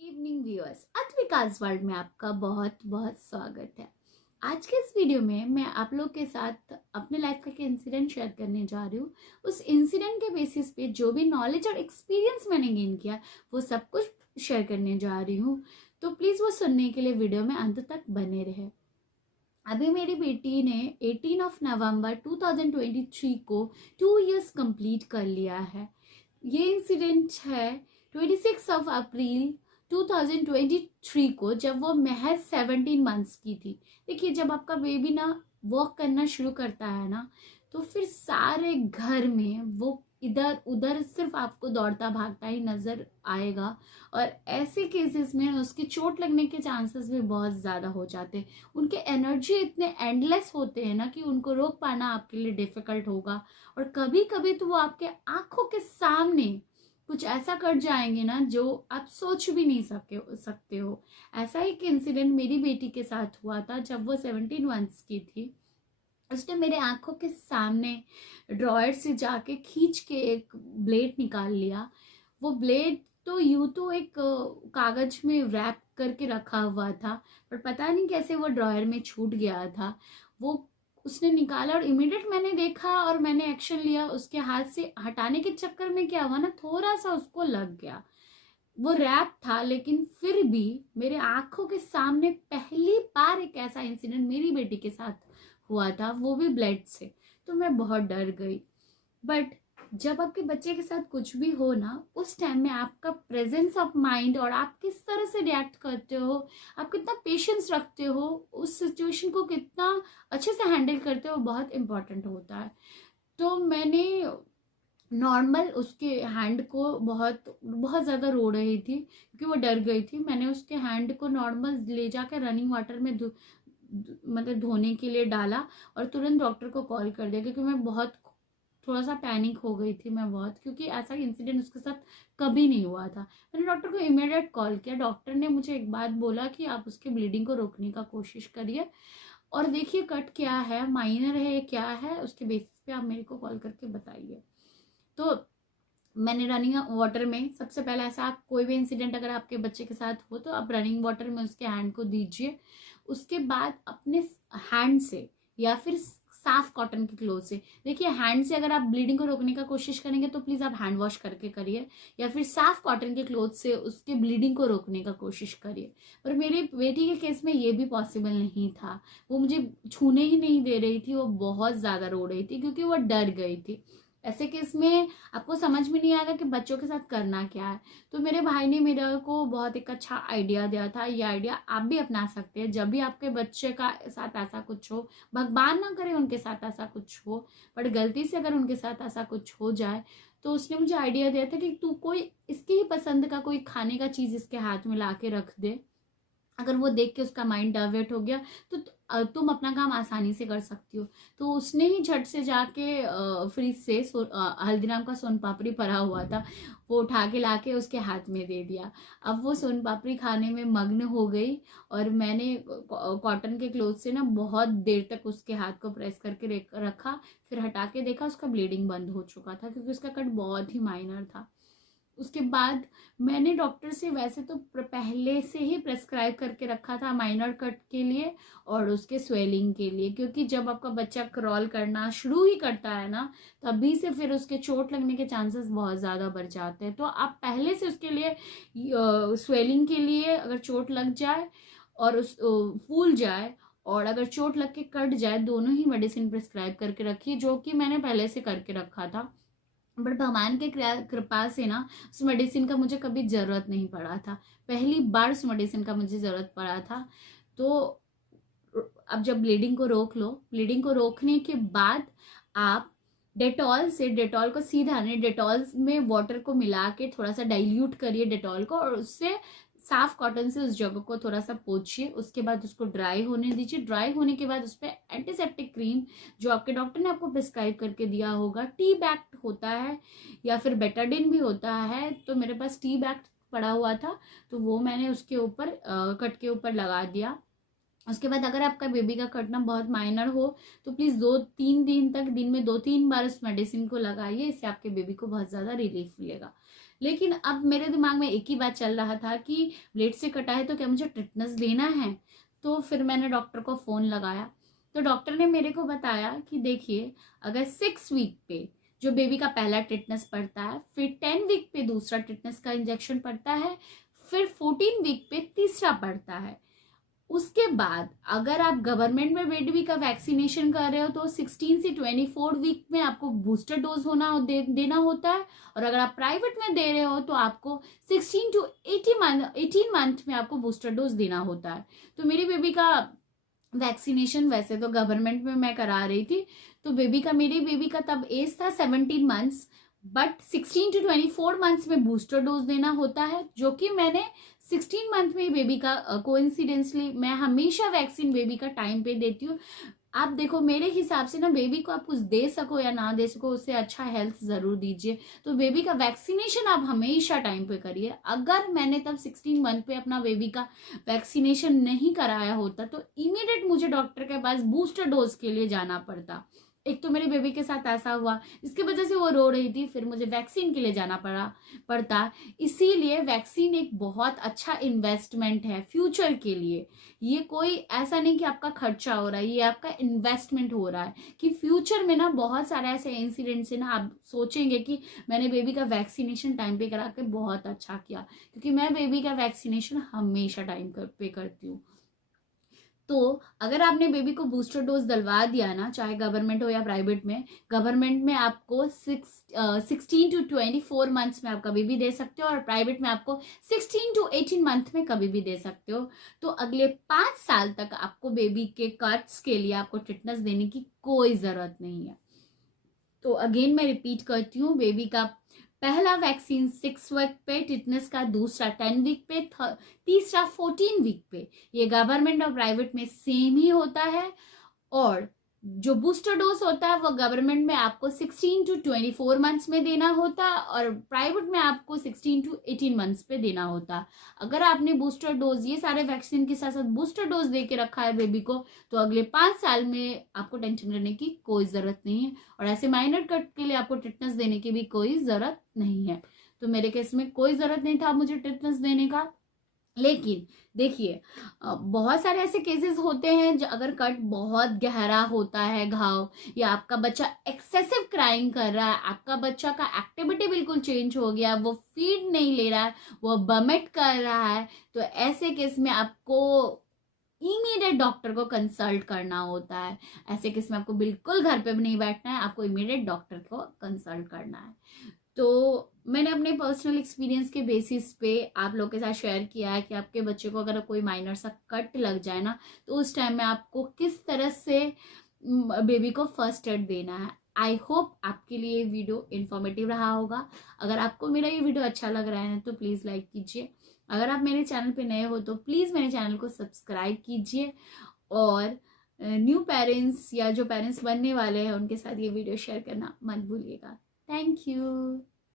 Evening viewers, अद्विकास world में आपका बहुत बहुत स्वागत है। आज के इस वीडियो में मैं आप लोग के साथ अपने लाइफ का एक इंसिडेंट शेयर करने जा रही हूँ। उस इंसिडेंट के बेसिस पे जो भी नॉलेज और एक्सपीरियंस मैंने गेन किया वो सब कुछ शेयर करने जा रही हूँ। तो प्लीज़ वो सुनने के लिए वीडियो में अंत तक बने रहे। अभी मेरी बेटी ने 18 नवंबर 2023 को 2 इयर्स कंप्लीट कर लिया है। ये इंसिडेंट है 26 अप्रैल 2023 को, जब वो महज 17 मंथ्स की थी। देखिए, जब आपका बेबी ना वॉक करना शुरू करता है ना, तो फिर सारे घर में वो इधर उधर सिर्फ आपको दौड़ता भागता ही नजर आएगा। और ऐसे केसेस में उसकी चोट लगने के चांसेस भी बहुत ज़्यादा हो जाते हैं। उनके एनर्जी इतने एंडलेस होते हैं ना कि उनको रोक पाना आपके लिए डिफिकल्ट होगा। और कभी कभी तो वो आपके आंखों के सामने कुछ ऐसा कर जाएंगे ना जो आप सोच भी नहीं सकते हो। ऐसा एक इंसिडेंट मेरी बेटी के साथ हुआ था जब वो 17 मंथ्स की थी। उसने मेरे आंखों के सामने ड्रॉयर से जाके खींच के एक ब्लेड निकाल लिया। वो ब्लेड तो यूं तो एक कागज में रैप करके रखा हुआ था, पर पता नहीं कैसे वो ड्रॉयर में छूट गया था। वो उसने निकाला और इमीडिएट मैंने देखा और मैंने एक्शन लिया। उसके हाथ से हटाने के चक्कर में क्या हुआ ना, थोड़ा सा उसको लग गया। वो रैप था, लेकिन फिर भी मेरे आंखों के सामने पहली बार एक ऐसा इंसिडेंट मेरी बेटी के साथ हुआ था, वो भी ब्लड से। तो मैं बहुत डर गई। बट जब आपके बच्चे के साथ कुछ भी हो ना, उस टाइम में आपका प्रेजेंस ऑफ माइंड और आप किस तरह से रिएक्ट करते हो, आप कितना पेशेंस रखते हो, उस सिचुएशन को कितना अच्छे से हैंडल करते हो, बहुत इंपॉर्टेंट होता है। तो मैंने नॉर्मल उसके हैंड को बहुत बहुत ज़्यादा रो रही थी क्योंकि वो डर गई थी। मैंने उसके हैंड को नॉर्मल ले जाकर रनिंग वाटर में मतलब धोने के लिए डाला और तुरंत डॉक्टर को कॉल कर दिया, क्योंकि मैं बहुत थोड़ा सा पैनिक हो गई थी मैं बहुत, क्योंकि ऐसा इंसिडेंट उसके साथ कभी नहीं हुआ था। मैंने डॉक्टर को इमीडिएट कॉल किया। डॉक्टर ने मुझे एक बात बोला कि आप उसके ब्लीडिंग को रोकने का कोशिश करिए और देखिए कट क्या है, माइनर है, क्या है, उसके बेसिस पे आप मेरे को कॉल करके बताइए। तो मैंने रनिंग वाटर में सबसे पहले, ऐसा आप कोई भी इंसिडेंट अगर आपके बच्चे के साथ हो तो आप रनिंग वाटर में उसके हैंड को दीजिए। उसके बाद अपने हैंड से या फिर साफ कॉटन के क्लोथ से, देखिए हैंड से अगर आप ब्लीडिंग को रोकने का कोशिश करेंगे तो प्लीज आप हैंड वॉश करके करिए, या फिर साफ कॉटन के क्लोथ से उसके ब्लीडिंग को रोकने का कोशिश करिए। पर मेरी बेटी के केस में ये भी पॉसिबल नहीं था। वो मुझे छूने ही नहीं दे रही थी, वो बहुत ज्यादा रो रही थी क्योंकि वो डर गई थी। ऐसे केस में आपको समझ में नहीं आएगा कि बच्चों के साथ करना क्या है। तो मेरे भाई ने मेरे को बहुत एक अच्छा आइडिया दिया था। ये आइडिया आप भी अपना सकते हैं जब भी आपके बच्चे का साथ ऐसा कुछ हो। भगवान ना करे उनके साथ ऐसा कुछ हो, बट गलती से अगर उनके साथ ऐसा कुछ हो जाए, तो उसने मुझे आइडिया दिया था कि तू कोई इसकी ही पसंद का कोई खाने का चीज इसके हाथ में ला के रख दे। अगर वो देख के उसका माइंड डाइवर्ट हो गया तो तुम अपना काम आसानी से कर सकती हो। तो उसने ही झट से जाके फ्रिज से हल्दीराम का सोन पापड़ी पड़ा हुआ था, वो उठा के लाके उसके हाथ में दे दिया। अब वो सोन पापड़ी खाने में मग्न हो गई और मैंने कॉटन के क्लोथ से ना बहुत देर तक उसके हाथ को प्रेस करके रखा। फिर हटा के देखा, उसका ब्लीडिंग बंद हो चुका था क्योंकि उसका कट बहुत ही माइनर था। उसके बाद मैंने डॉक्टर से वैसे तो पहले से ही प्रेस्क्राइब करके रखा था माइनर कट के लिए और उसके स्वेलिंग के लिए, क्योंकि जब आपका बच्चा क्रॉल करना शुरू ही करता है ना, तभी से फिर उसके चोट लगने के चांसेस बहुत ज़्यादा बढ़ जाते हैं। तो आप पहले से उसके लिए स्वेलिंग के लिए, अगर चोट लग जाए और उस फूल जाए और अगर चोट लग के कट जाए, दोनों ही मेडिसिन प्रिस्क्राइब करके रखिए, जो कि मैंने पहले से करके रखा था। बट भगवान के कृपा से ना उस मेडिसिन का मुझे कभी जरूरत नहीं पड़ा था। पहली बार उस मेडिसिन का मुझे जरूरत पड़ा था। तो अब जब ब्लीडिंग को रोक लो, ब्लीडिंग को रोकने के बाद आप डेटॉल से, डेटॉल को सीधा नहीं, डेटॉल में वाटर को मिला के थोड़ा सा डाइल्यूट करिए डेटॉल को और उससे साफ कॉटन से उस जगह को थोड़ा सा पोंछिए। उसके बाद उसको ड्राई होने दीजिए। ड्राई होने के बाद उस पर एंटीसेप्टिक क्रीम जो आपके डॉक्टर ने आपको प्रिस्क्राइब करके दिया होगा, टी बैग होता है या फिर बेटाडिन भी होता है, तो मेरे पास टी बैग पड़ा हुआ था तो वो मैंने उसके ऊपर कट के ऊपर लगा दिया। उसके बाद अगर आपका बेबी का कटना बहुत माइनर हो तो प्लीज 2-3 दिन तक दिन में 2-3 बार उस मेडिसिन को लगाइए। इससे आपके बेबी को बहुत ज्यादा रिलीफ मिलेगा। लेकिन अब मेरे दिमाग में एक ही बात चल रहा था कि ब्लेड से कटा है तो क्या मुझे टिटनेस देना है। तो फिर मैंने डॉक्टर को फ़ोन लगाया, तो डॉक्टर ने मेरे को बताया कि देखिए, अगर 6 वीक पे जो बेबी का पहला टिटनेस पड़ता है, फिर 10 वीक पे दूसरा टिटनेस का इंजेक्शन पड़ता है, फिर 14 वीक पे तीसरा पड़ता है। उसके बाद अगर आप गवर्नमेंट में बेबी का वैक्सीनेशन कर रहे हो तो 16 से 24 वीक में आपको बूस्टर डोज देना होता है, और अगर आप प्राइवेट में दे रहे हो तो आपको 16 टू 18 मंथ में आपको बूस्टर डोज देना होता है। तो मेरी बेबी का वैक्सीनेशन वैसे तो गवर्नमेंट में मैं करा रही थी, तो मेरी बेबी का तब एज था 17 मंथ्स, बट 16 to 24 मंथ्स में बूस्टर डोज देना होता है, जो कि मैंने 16 मंथ में बेबी का कोइंसिडेंसली मैं हमेशा वैक्सीन बेबी का टाइम पे देती हूँ। आप देखो, मेरे हिसाब से ना बेबी को आप कुछ दे सको या ना दे सको, उससे अच्छा हेल्थ जरूर दीजिए। तो बेबी का वैक्सीनेशन आप हमेशा टाइम पे करिए। अगर मैंने तब 16 मंथ पे अपना बेबी का वैक्सीनेशन नहीं कराया होता तो इमीडिएट मुझे डॉक्टर के पास बूस्टर डोज के लिए जाना पड़ता। एक तो मेरे बेबी के साथ ऐसा हुआ, इसकी वजह से वो रो रही थी, फिर मुझे वैक्सीन के लिए जाना पड़ता। इसीलिए वैक्सीन एक बहुत अच्छा इन्वेस्टमेंट है फ्यूचर के लिए। ये कोई ऐसा नहीं कि आपका खर्चा हो रहा है, ये आपका इन्वेस्टमेंट हो रहा है कि फ्यूचर में ना बहुत सारे ऐसे इंसिडेंट्स है ना, आप सोचेंगे कि मैंने बेबी का वैक्सीनेशन टाइम पे करा के बहुत अच्छा किया, क्योंकि मैं बेबी का वैक्सीनेशन हमेशा टाइम पे करती हूँ। तो अगर आपने बेबी को बूस्टर डोज डलवा दिया ना, चाहे गवर्नमेंट हो या प्राइवेट में, गवर्नमेंट में आपको 16 to 24 मंथ्स में आप कभी भी दे सकते हो, और प्राइवेट में आपको 16 to 18 मंथ में कभी भी दे सकते हो। तो अगले 5 साल तक आपको बेबी के कट्स के लिए आपको टिटनेस देने की कोई जरूरत नहीं है। तो अगेन मैं रिपीट करती हूँ, बेबी का पहला वैक्सीन 6 वीक पे, टिटनेस का दूसरा 10 वीक पे, तीसरा 14 वीक पे। ये गवर्नमेंट और प्राइवेट में सेम ही होता है। और जो बूस्टर डोज होता है वो गवर्नमेंट में आपको 16 to 24 मंथ्स में देना होता है, और प्राइवेट में आपको 16 to 18 मंथ्स पे देना होता है। अगर आपने बूस्टर डोज, ये सारे वैक्सीन के साथ साथ बूस्टर डोज दे के रखा है बेबी को, तो अगले 5 साल में आपको टेंशन करने की कोई जरूरत नहीं है, और ऐसे माइनर कट के लिए आपको टिटनेस देने की भी कोई जरूरत नहीं है। तो मेरे केस में कोई जरूरत नहीं था मुझे टिटनेस देने का। लेकिन देखिए, बहुत सारे ऐसे केसेस होते हैं जो अगर कट बहुत गहरा होता है घाव, या आपका बच्चा एक्सेसिव क्राइंग कर रहा है, आपका बच्चा का एक्टिविटी बिल्कुल चेंज हो गया, वो फीड नहीं ले रहा है, वो बमिट कर रहा है, तो ऐसे केस में आपको इमीडिएट डॉक्टर को कंसल्ट करना होता है। ऐसे केस में आपको बिल्कुल घर पे भी नहीं बैठना है, आपको इमीडिएट डॉक्टर को कंसल्ट करना है। तो मैंने अपने पर्सनल एक्सपीरियंस के बेसिस पे आप लोग के साथ शेयर किया है कि आपके बच्चे को अगर कोई माइनर सा कट लग जाए ना, तो उस टाइम में आपको किस तरह से बेबी को फर्स्ट एड देना है। आई होप आपके लिए वीडियो इन्फॉर्मेटिव रहा होगा। अगर आपको मेरा ये वीडियो अच्छा लग रहा है तो प्लीज़ लाइक कीजिए। अगर आप मेरे चैनल पे नए हो तो प्लीज़ मेरे चैनल को सब्सक्राइब कीजिए, और न्यू पेरेंट्स या जो पेरेंट्स बनने वाले हैं उनके साथ ये वीडियो शेयर करना मत भूलिएगा। Thank you.